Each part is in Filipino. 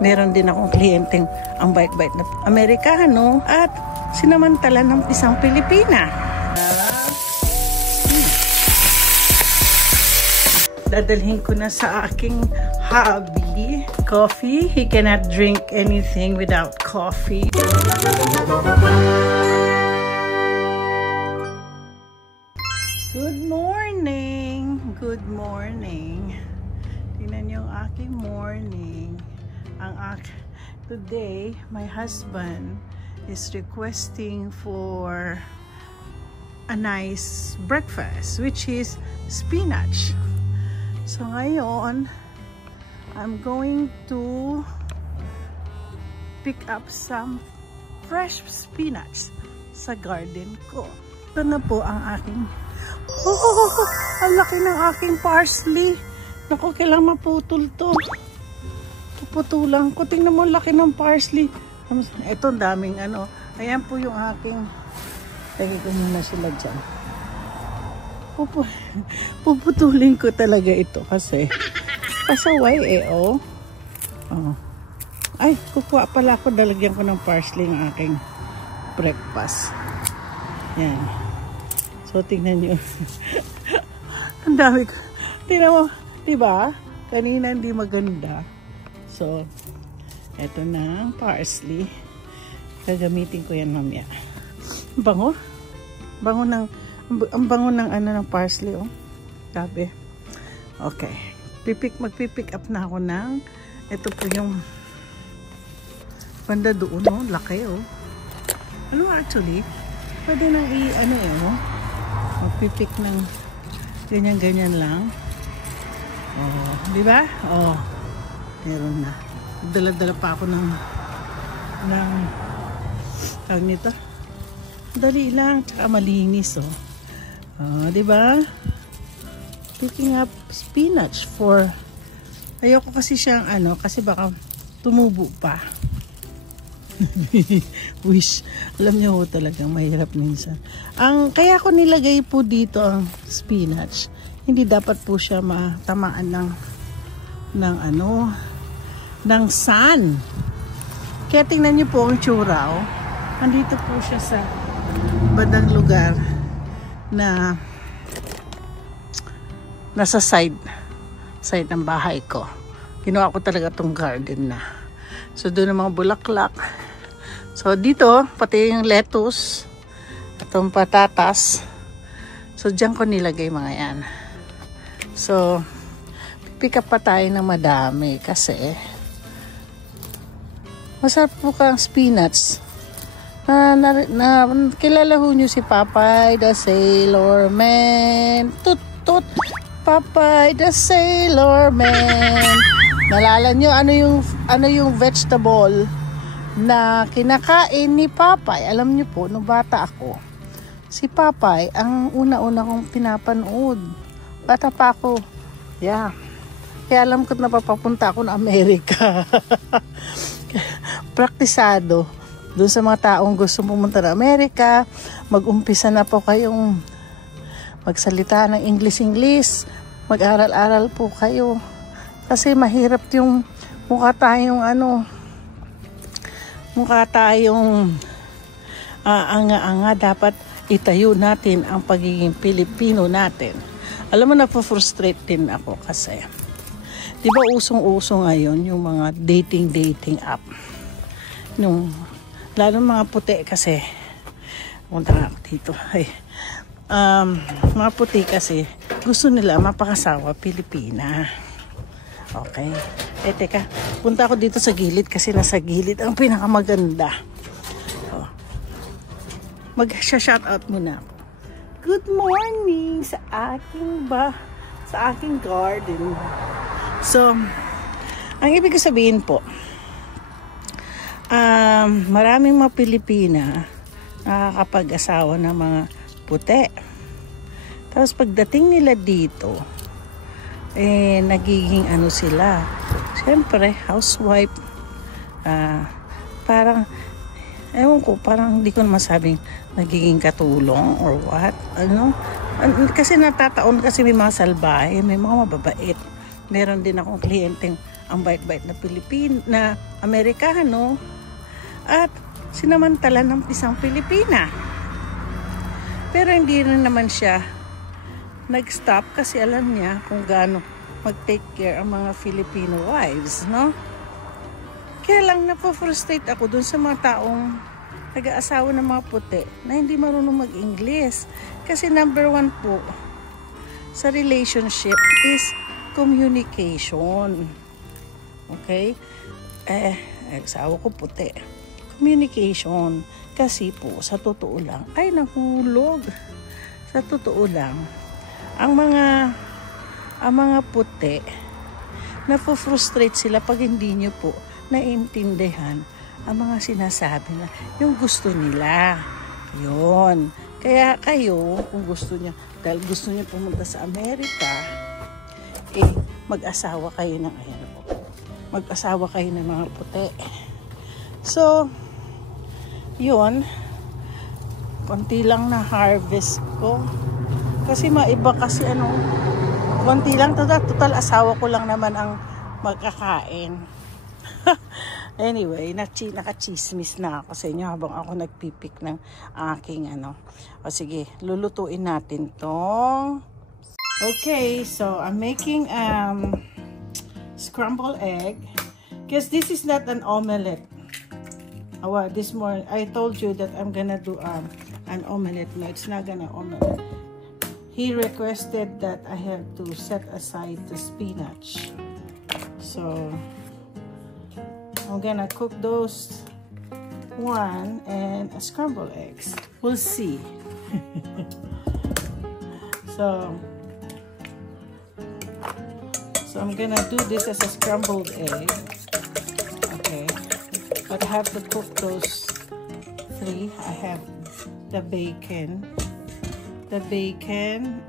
Meron din akong kliyenteng ang bait-bait na Amerikano at sinamantala ng isang Pilipina. Dadalhin ko na sa aking hobby, coffee. He cannot drink anything without coffee. Good morning! Good morning! Tingnan niyo ang aking morning. Today, my husband is requesting for a nice breakfast, which is spinach. So ngayon, I'm going to pick up some fresh spinach sa garden ko. Ito na po ang aking, ang laki ng aking parsley. Naku, kailangan maputol to. Puputulan ko. Tingnan mo, laki ng parsley. Ito, daming ano. Ayan po yung aking, lagay ko muna sila dyan. Puputulin ko talaga ito kasi pasaway oh. Ay, kukuha pala ako, dalagyan ko ng parsley ng aking breakfast. Yan. So tingnan nyo. Ang dami ko. Tingnan mo, diba? Kanina hindi maganda. So eto na ang parsley. Gagamitin ko yan mamaya. Bango. Bango ng ang bango ng ano ng parsley oh. Grabe. Okay. Magpipick up na ako ng ito po yung banda doon oh, laki oh. Ano actually? Pwede nang ano oh. Magpipick ng ganyan lang. Oh, di ba? Oh. Meron na. Dala-dala pa ako ng tawag nito. Dali lang, tsaka malinis oh. Di ba? Picking up spinach for ayoko kasi siyang ano, kasi baka tumubo pa. Wish. Alam niyo ho talagang mahirap minsan. Kaya ko nilagay po dito ang spinach. Hindi dapat po siya matamaan ng sun. Kaya tingnan niyo po ang tsura oh. Andito po siya sa bandang lugar na nasa side ng bahay ko. Ginawa ko talaga tong garden na. So doon ang mga bulaklak. So dito pati yung lettuce, itong patatas. So diyan ko nilagay mga yan. So pick up pa tayo ng madami kasi masarap po kang spinach. Kilala ho nyo si Popeye the Sailor Man. Tut tut, Popeye the Sailor Man. Nalala nyo ano yung vegetable na kinakain ni Popeye? Alam nyo po, nung bata ako, si Popeye ang una-una kong pinapanood. Bata pa ako. Yeah. Kaya alam ko na papapunta ako ng Amerika. Praktisado. Doon sa mga taong gusto pumunta ng Amerika, mag-umpisa na po kayong magsalita ng English. Mag-aral-aral po kayo. Kasi mahirap yung mukha tayong anga-anga. Dapat itayo natin ang pagiging Pilipino natin. Alam mo, na-frustrate din ako kasi di ba usong-uso ngayon yung mga dating app. Lalo mga puti kasi punta nga ako dito. Mga puti kasi gusto nila mapakasawa Pilipina. Okay. Teka, punta ako dito sa gilid kasi nasa gilid ang pinakamaganda. Mag-shoutout muna ako. Good morning sa aking garden. So, ang ibig sabihin po, maraming mga Pilipina nakakapag-asawa ng mga puti. Tapos pagdating nila dito, nagiging sila. Siyempre, housewife. Parang, ewan ko, parang hindi ko masabing nagiging katulong or what. Kasi natataon kasi may mga salbahe, may mga mababait. Meron din akong kliyenteng ang bait-bait na Amerikano at sinamantala ng isang Pilipina. Pero hindi rin naman siya nag-stop kasi alam niya kung gaano mag-take care ang mga Filipino wives, no? Kaya lang napofrustrate ako dun sa mga taong nag-aasawa ng mga puti na hindi marunong mag-English. Kasi number 1 po sa relationship is communication. Okay? Asawa ko puti. Communication. Kasi po, sa totoo lang, ay nahulog. Sa totoo lang, ang mga puti, napofrustrate sila pag hindi nyo po naiintindihan ang mga sinasabi na yung gusto nila. Yun. Kaya kayo, kung gusto nyo, dahil gusto nyo pumunta sa Amerika, mag-asawa kayo ng mag-asawa kayo ng mga puti. So, yun, konti lang na harvest ko. Kasi maiba kasi konti lang. Total asawa ko lang naman ang magkakain. Anyway, nakachismis na ako sa inyo habang ako nagpipik ng aking O sige, lulutuin natin tong. Okay, so I'm making scrambled egg. Because this is not an omelette. This morning, I told you that I'm gonna do an omelette. No, it's not gonna omelette. He requested that I have to set aside the spinach. So, I'm gonna cook those one and a scrambled eggs. We'll see. So I'm gonna do this as a scrambled egg. Okay. But I have to cook those 3. I have the bacon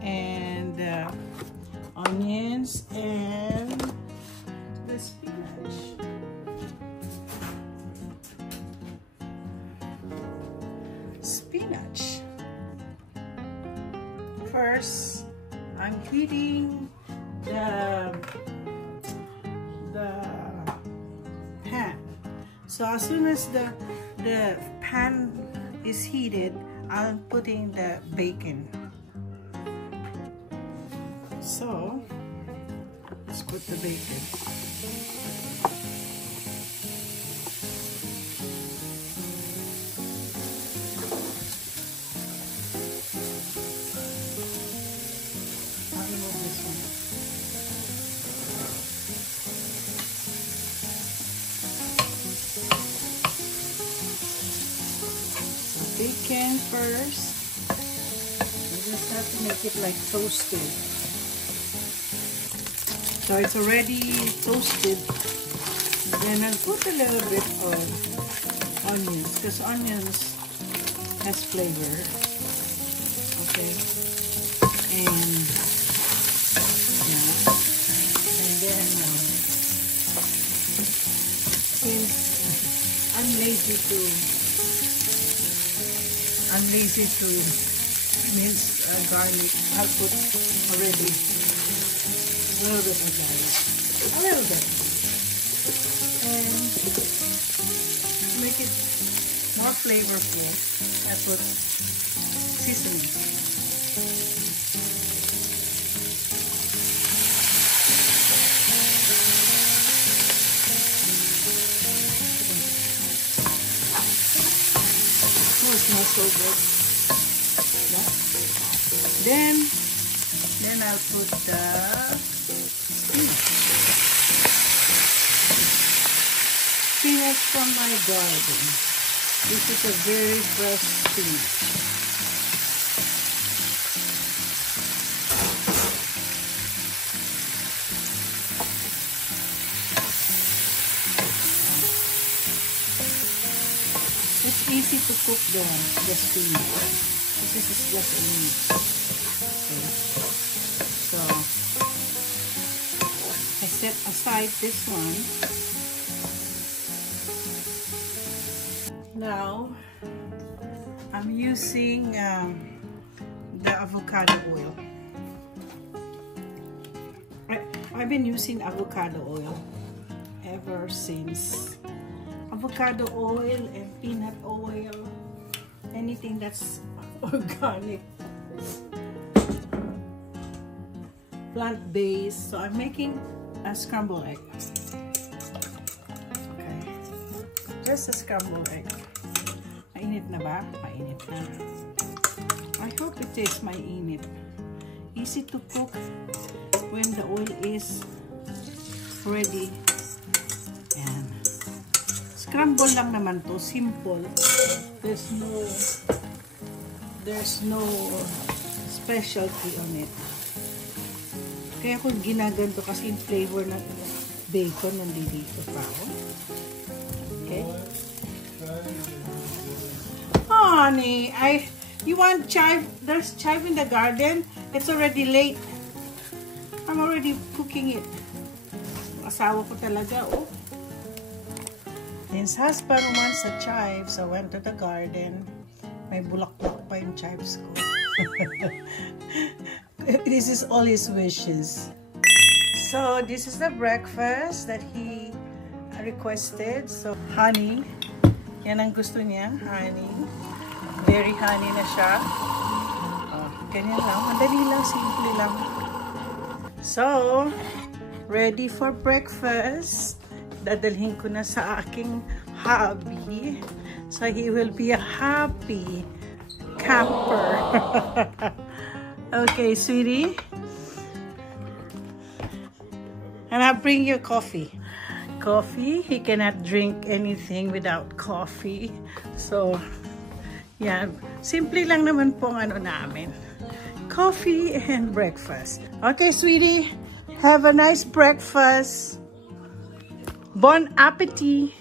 and the onions and the spinach. First, I'm heating the pan. So as soon as the pan is heated, I'm putting the bacon. So let's put the bacon. I'll remove this one. Bacon first. You just have to make it like toasted. So it's already toasted. Then I'll put a little bit of onions because onions has flavor. Okay. And yeah. And then since I'm lazy to mince garlic, I'll put already a little bit of garlic. A little bit. And to make it more flavorful, I put seasoning. Oh, it smells so good. Yeah. Then I'll put the spinach from my garden. This is a very fresh spinach. It's easy to cook the spinach. This is just a meat. Okay. So I set aside this one. Now I'm using the avocado oil. I've been using avocado oil ever since. Avocado oil and peanut oil, anything that's organic, plant-based. So I'm making a scrambled egg. Okay, just a scrambled egg. Mainit na ba? Mainit na. I hope it tastes mainit. Easy to cook when the oil is ready. Ayan. Scramble lang naman to, simple. There's no specialty on it. Kaya kung ginaganto kasi yung flavor ng bacon nandito pa. Okay. Oh, honey, you want chive? There's chive in the garden. It's already late. I'm already cooking it. Asawa ko talaga, oh. His husband wants a chive, so I went to the garden. May bulak-bulak pa yung chives ko. This is all his wishes. So, this is the breakfast that he requested. So, honey. Yan ang gusto niya, honey. Very honey na siya. Oh, ganyan lang. Madali lang, simple lang. So, ready for breakfast. Dadalhin ko na sa aking hubby. So, he will be a happy camper. Okay, sweetie. And I'll bring you coffee. Coffee. He cannot drink anything without coffee. So, yeah. Simple lang naman pong ano namin. Coffee and breakfast. Okay, sweetie. Have a nice breakfast. Bon appetit!